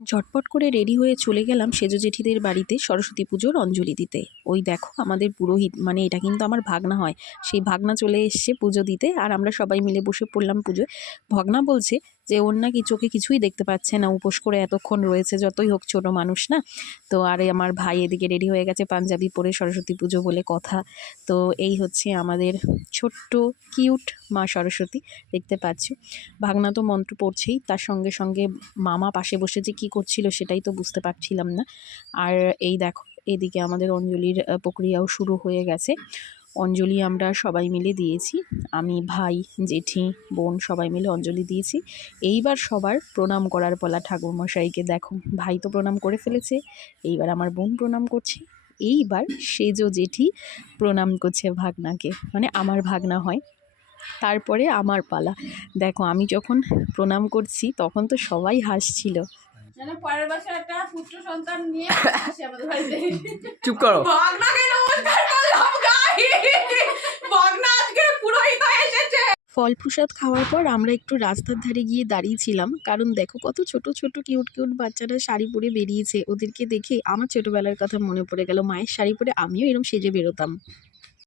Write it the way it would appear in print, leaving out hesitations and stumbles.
ঝটপট করে রেডি হয়ে চলে গেলাম সেজ জেঠিদের বাড়িতে সরস্বতী পুজোর অঞ্জলি দিতে। ওই দেখো আমাদের পুরোহিত, মানে এটা কিন্তু আমার ভাগনা হয়, সেই ভাগনা চলে এসছে পুজো দিতে, আর আমরা সবাই মিলে বসে পড়লাম পুজোয়। ভাগনা বলছে যে ওর নাকি চোখে কিছুই দেখতে পাচ্ছে না, উপোস করে এতক্ষণ রয়েছে, যতই হোক ছোট মানুষ না। তো আরে আমার ভাই এদিকে রেডি হয়ে গেছে পাঞ্জাবি পরে, সরস্বতী পুজো বলে কথা। তো এই হচ্ছে আমাদের ছোট্ট কিউট মা সরস্বতী, দেখতে পাচ্ছ। ভাগনা তো মন্ত্র পড়ছেই, তার সঙ্গে সঙ্গে মামা পাশে বসে যে কী করছিল সেটাই তো বুঝতে পারছিলাম না। আর এই দেখো এদিকে আমাদের অঞ্জলির প্রক্রিয়াও শুরু হয়ে গেছে। অঞ্জলি আমরা সবাই মিলে দিয়েছি, আমি, ভাই, জেঠি, বোন সবাই মিলে অঞ্জলি দিয়েছি। এইবার সবার প্রণাম করার পালা ঠাকুরমশাইকে। দেখো ভাই তো প্রণাম করে ফেলেছে, এইবার আমার বোন প্রণাম করছে, এইবার সেজো জেঠি প্রণাম করছে ভাগনাকে, মানে আমার ভাগনা হয়। তারপরে আমার পালা। দেখো আমি যখন প্রণাম করছি তখন তো সবাই হাসছিল। যেন পরের বছর একটা পুত্র সন্তান নিয়ে আসে আমাদের বাড়িতে। চুপ করো। ভাগনাকে নমস্কার করলাম গাইস। ভাগনা আজকে পুরোহিত হয়ে এসেছে। ফল প্রসাদ খাওয়ার পর আমরা একটু রাস্তার ধারে গিয়ে দাঁড়িয়েছিলাম, কারণ দেখো কত ছোট ছোট কিউট কিউট বাচ্চারা শাড়ি পরে বেরিয়েছে। ওদেরকে দেখে আমার ছোটবেলার কথা মনে পড়ে গেল, মায়ের শাড়ি পরে আমিও এরকম সেজে বেরোতাম।